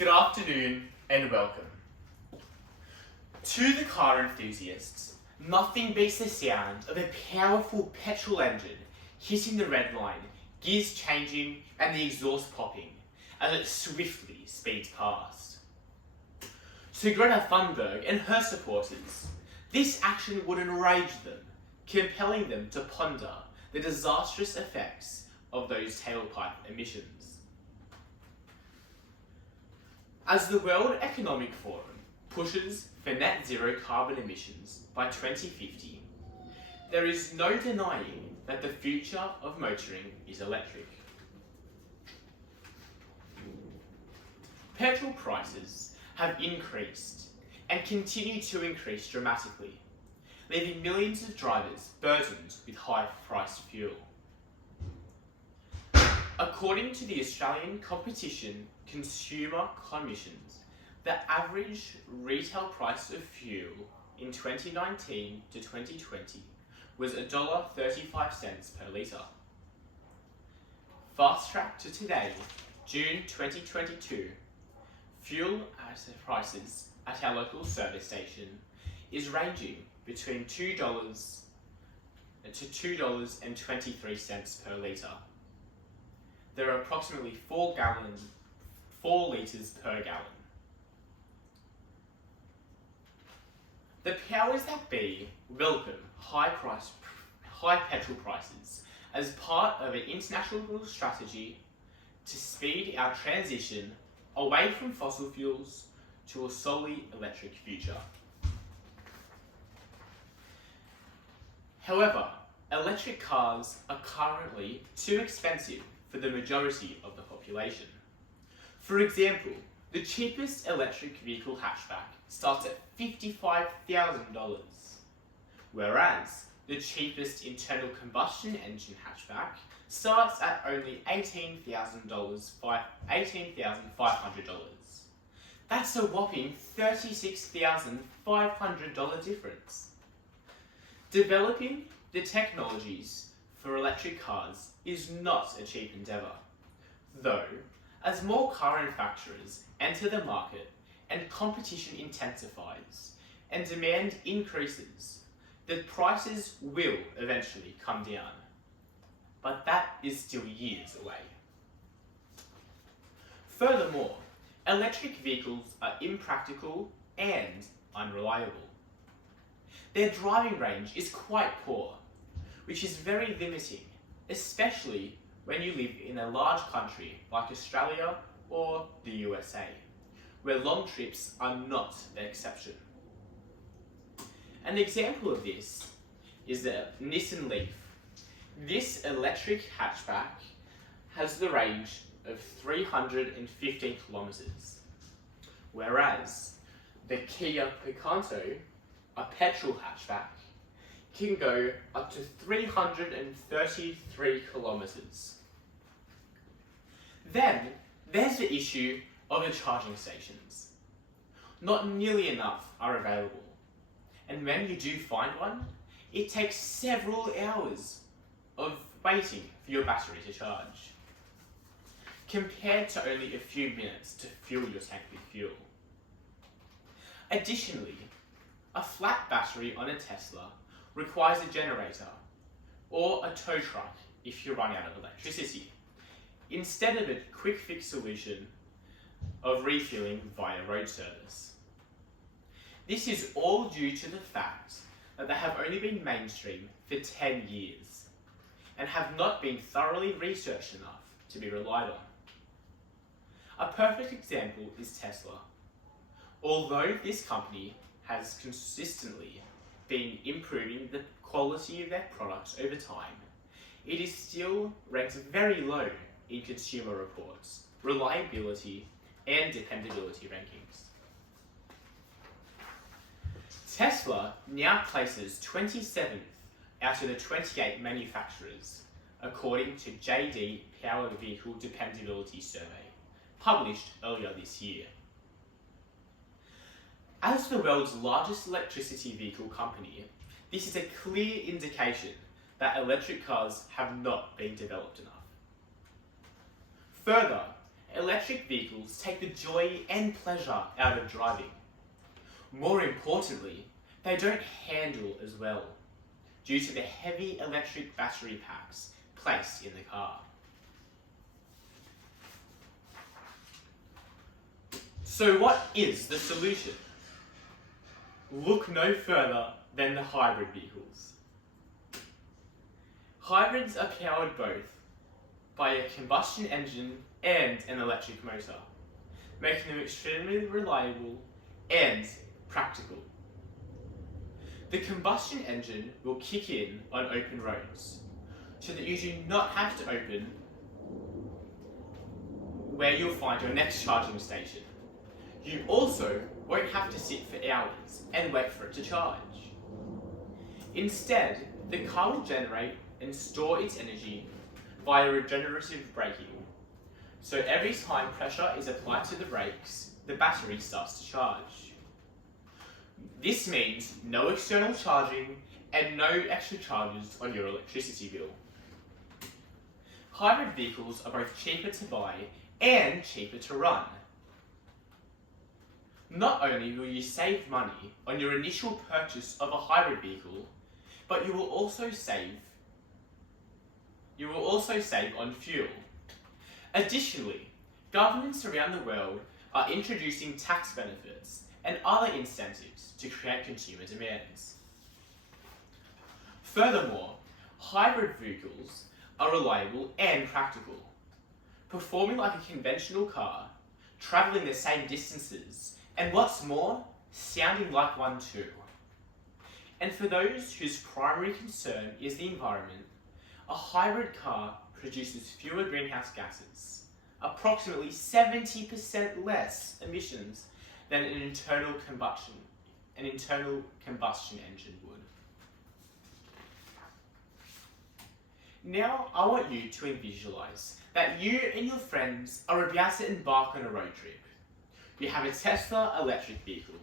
Good afternoon and welcome. To the car enthusiasts, nothing beats the sound of a powerful petrol engine hitting the red line, gears changing and the exhaust popping as it swiftly speeds past. To Greta Thunberg and her supporters, this action would enrage them, compelling them to ponder the disastrous effects of those tailpipe emissions. As the World Economic Forum pushes for net zero carbon emissions by 2050, there is no denying that the future of motoring is electric. Petrol prices have increased and continue to increase dramatically, leaving millions of drivers burdened with high-priced fuel. According to the Australian Competition Consumer Commissions, the average retail price of fuel in 2019 to 2020 was $1.35 per litre. Fast track to today, June 2022, fuel prices at our local service station is ranging between $2 to $2.23 per litre. There are approximately 4 litres per gallon. The powers that be welcome high petrol prices as part of an international strategy to speed our transition away from fossil fuels to a solely electric future. However, electric cars are currently too expensive for the majority of the population. For example, the cheapest electric vehicle hatchback starts at $55,000, whereas the cheapest internal combustion engine hatchback starts at only $18,500. That's a whopping $36,500 difference. Developing the technologies for electric cars is not a cheap endeavour, though as more car manufacturers enter the market and competition intensifies and demand increases, the prices will eventually come down. But that is still years away. Furthermore, electric vehicles are impractical and unreliable. Their driving range is quite poor, which is very limiting, especially when you live in a large country like Australia or the USA, where long trips are not the exception. An example of this is the Nissan Leaf. This electric hatchback has the range of 315 kilometres, whereas the Kia Picanto, a petrol hatchback, can go up to 333 kilometres. Then there's the issue of the charging stations. Not nearly enough are available, and when you do find one, it takes several hours of waiting for your battery to charge, compared to only a few minutes to fill your tank with fuel. Additionally, a flat battery on a Tesla requires a generator or a tow truck if you run out of electricity, instead of a quick fix solution of refueling via road service. This is all due to the fact that they have only been mainstream for 10 years and have not been thoroughly researched enough to be relied on. A perfect example is Tesla. Although this company has consistently been improving the quality of their products over time, it is still ranked very low in consumer reports, reliability, and dependability rankings. Tesla now places 27th out of the 28 manufacturers, according to JD Power Vehicle Dependability Survey, published earlier this year. As the world's largest electricity vehicle company, this is a clear indication that electric cars have not been developed enough. Further, electric vehicles take the joy and pleasure out of driving. More importantly, they don't handle as well due to the heavy electric battery packs placed in the car. So what is the solution? Look no further than the hybrid vehicles. Hybrids are powered both by a combustion engine and an electric motor, making them extremely reliable and practical. The combustion engine will kick in on open roads, so that you do not have to open where you'll find your next charging station. You also won't have to sit for hours and wait for it to charge. Instead, the car will generate and store its energy via regenerative braking. So every time pressure is applied to the brakes, the battery starts to charge. This means no external charging and no extra charges on your electricity bill. Hybrid vehicles are both cheaper to buy and cheaper to run. Not only will you save money on your initial purchase of a hybrid vehicle, but you will also save on fuel. Additionally, governments around the world are introducing tax benefits and other incentives to create consumer demands. Furthermore, hybrid vehicles are reliable and practical, performing like a conventional car, travelling the same distances, and what's more, sounding like one too. And for those whose primary concern is the environment, a hybrid car produces fewer greenhouse gases, approximately 70% less emissions than an internal combustion engine would. Now, I want you to visualize that you and your friends are about to embark on a road trip. You have a Tesla electric vehicle,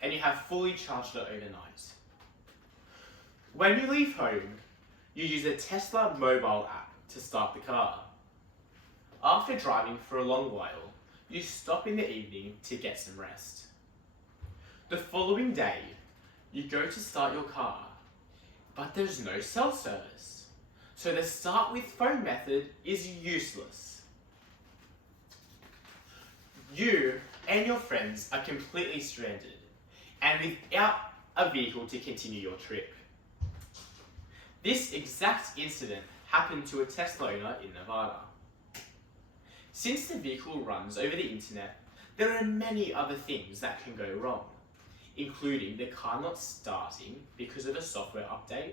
and you have fully charged it overnight. When you leave home, you use a Tesla mobile app to start the car. After driving for a long while, you stop in the evening to get some rest. The following day, you go to start your car, but there's no cell service, so the start with phone method is useless. You and your friends are completely stranded and without a vehicle to continue your trip. This exact incident happened to a Tesla owner in Nevada. Since the vehicle runs over the internet, there are many other things that can go wrong, including the car not starting because of a software update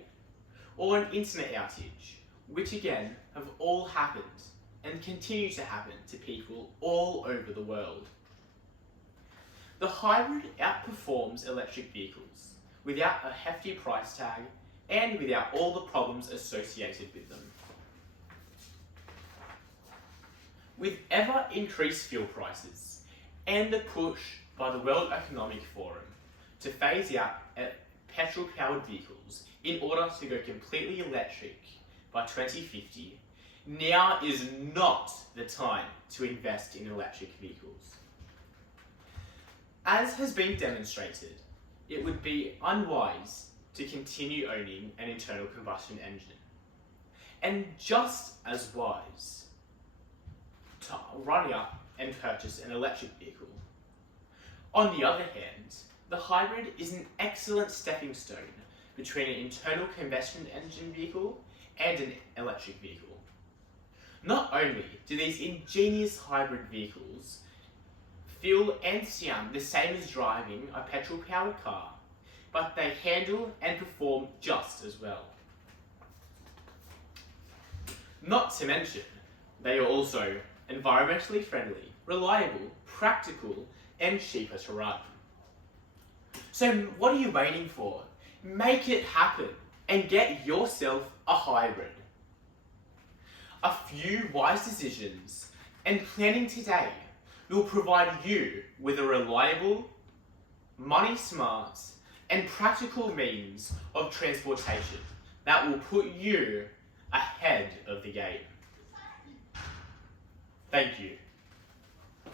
or an internet outage, which again have all happened and continue to happen to people all over the world. The hybrid outperforms electric vehicles without a hefty price tag and without all the problems associated with them. With ever increased fuel prices and the push by the World Economic Forum to phase out petrol-powered vehicles in order to go completely electric by 2050, now is not the time to invest in electric vehicles. As has been demonstrated, it would be unwise to continue owning an internal combustion engine, and just as wise to run up and purchase an electric vehicle. On the other hand, the hybrid is an excellent stepping stone between an internal combustion engine vehicle and an electric vehicle. Not only do these ingenious hybrid vehicles feel and sound the same as driving a petrol-powered car, but they handle and perform just as well. Not to mention, they are also environmentally friendly, reliable, practical, and cheaper to run. So what are you waiting for? Make it happen and get yourself a hybrid. A few wise decisions and planning today will provide you with a reliable, money-smart, and practical means of transportation that will put you ahead of the game. Thank you.